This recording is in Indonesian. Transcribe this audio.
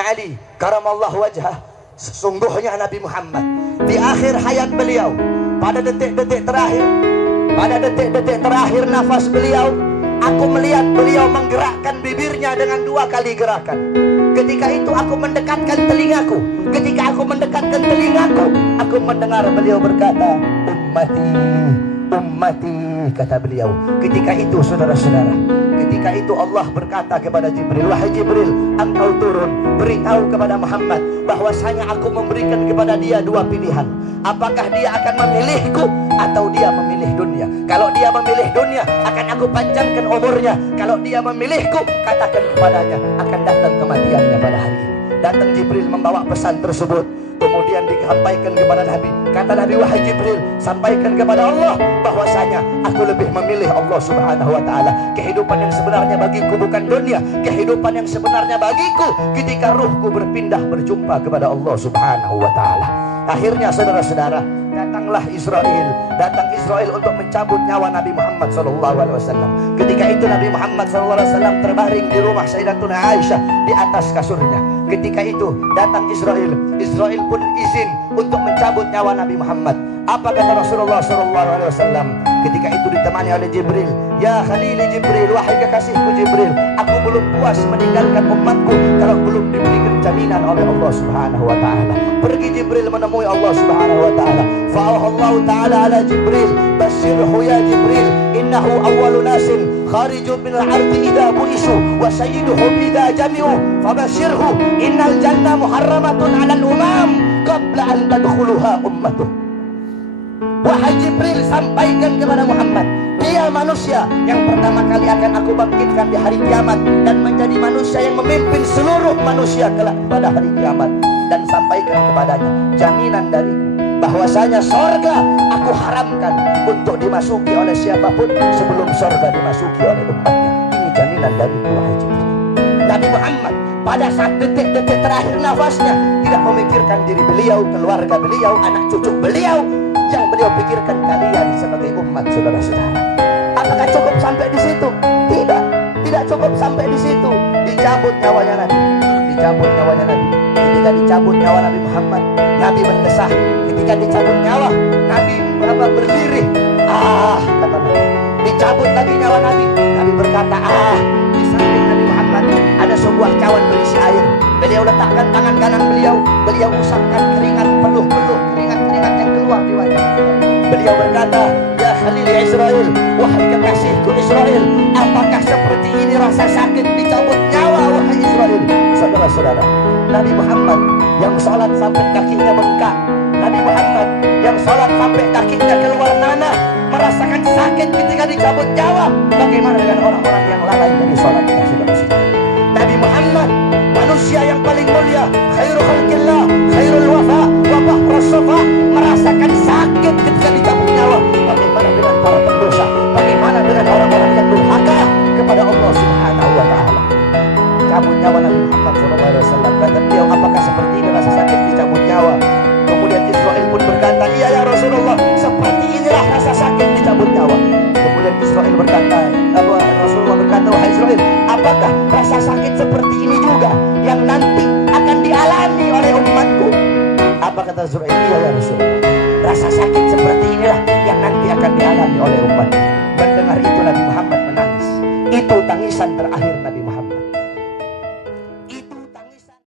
Ali karamallahu wajhah, sesungguhnya Nabi Muhammad di akhir hayat beliau, pada detik-detik terakhir nafas beliau, aku melihat beliau menggerakkan bibirnya dengan 2 kali gerakan. Ketika itu aku mendekatkan telingaku. Ketika aku mendekatkan telingaku, aku mendengar beliau berkata, ummati, ummati, kata beliau. Ketika itu saudara-saudara, ketika itu Allah berkata kepada Jibril, wahai Jibril, engkau turun, beritahu kepada Muhammad bahwasanya aku memberikan kepada dia 2 pilihan. Apakah dia akan memilihku atau dia memilih dunia? Kalau dia memilih dunia, akan aku panjangkan umurnya. Kalau dia memilihku, katakan kepadanya akan datang kematiannya pada hari ini. Datang Jibril membawa pesan tersebut, kemudian disampaikan kepada Nabi. Kata Nabi, wahai Jibril, sampaikan kepada Allah bahwasanya aku lebih memilih Allah subhanahu wa ta'ala. Kehidupan yang sebenarnya bagiku bukan dunia. Kehidupan yang sebenarnya bagiku ketika ruhku berpindah berjumpa kepada Allah subhanahu wa ta'ala. Akhirnya saudara-saudara, datanglah datang Israel untuk mencabut nyawa Nabi Muhammad SAW. Ketika itu Nabi Muhammad SAW terbaring di rumah Sayyidatuna Aisyah di atas kasurnya. Ketika itu datang Israel pun izin untuk mencabut nyawa Nabi Muhammad. Apa kata Rasulullah SAW? Ketika itu ditemani oleh Jibril. Ya Khalili Jibril, wahai kekasihku Jibril, aku belum puas meninggalkan umatku kalau belum diberikan jaminan oleh Allah subhanahu wa ta'ala. Pergi Jibril menemui Allah subhanahu wa ta'ala. Fa'ahallahu ta'ala ala Jibril, basyirhu ya Jibril, innahu awwalu nasin khariju minal ardi idha bu'isu wa sayyiduhum idha jami'u fabasyirhu innal jannah muharramatun alal umam qabla an tadkhuluha ummatuh. Wahai Jibril, sampaikan kepada Muhammad, dia manusia yang pertama kali akan aku bangkitkan di hari kiamat dan menjadi manusia yang memimpin seluruh manusia kelak pada hari kiamat. Dan sampaikan kepadanya jaminan dariku bahwasanya sorga aku haramkan untuk dimasuki oleh siapapun sebelum sorga dimasuki oleh umatnya. Ini jaminan dariku wahai Jibril. Nabi Muhammad pada saat detik-detik terakhir nafasnya tidak memikirkan diri beliau, keluarga beliau, anak cucu beliau. Yang beliau pikirkan kalian sebagai umat, saudara-saudara. Apakah cukup sampai di situ? Tidak cukup sampai di situ. Dicabut nyawanya Nabi. Ketika dicabut nyawa Nabi Muhammad, Nabi mendesah. Ketika dicabut nyawa, Nabi berdiri. Kata Nabi. Dicabut lagi nyawa Nabi. Nabi berkata, di samping Nabi Muhammad ada sebuah cawan berisi air. Beliau letakkan tangan kanan beliau usapkan keringat peluh-peluh, keringat-keringat yang keluar di wajah. Beliau berkata, ya Khalil Israel, wahai kekasihku Israel, apakah seperti ini rasa sakit dicabut nyawa wahai Israel? Saudara-saudara, Nabi Muhammad yang sholat sampai kakinya bengkak, Nabi Muhammad yang sholat sampai kakinya keluar nanah, merasakan sakit ketika dicabut nyawa. Bagaimana dengan orang-orang yang lalai dari sholatnya, saudara-saudara? Nabi Muhammad, manusia yang paling mulia, khairul khalqillah, khairul wafa, wa bahrus safa, merasakan sakit ketika dicabut nyawa. Bagaimana dengan para pendosa? Bagaimana dengan orang-orang yang durhaka kepada Allah subhanahu wa ta'ala? Cabut nyawa Nabi Muhammad SAW. Kata beliau, apakah seperti ini rasa sakit dicabut nyawa? Kemudian Israel pun berkata, iya ya Rasulullah, seperti inilah rasa sakit dicabut nyawa. Kemudian Israel berkata, Rasulullah berkata, wahai Israel, apakah rasa sakit seperti ini juga yang nanti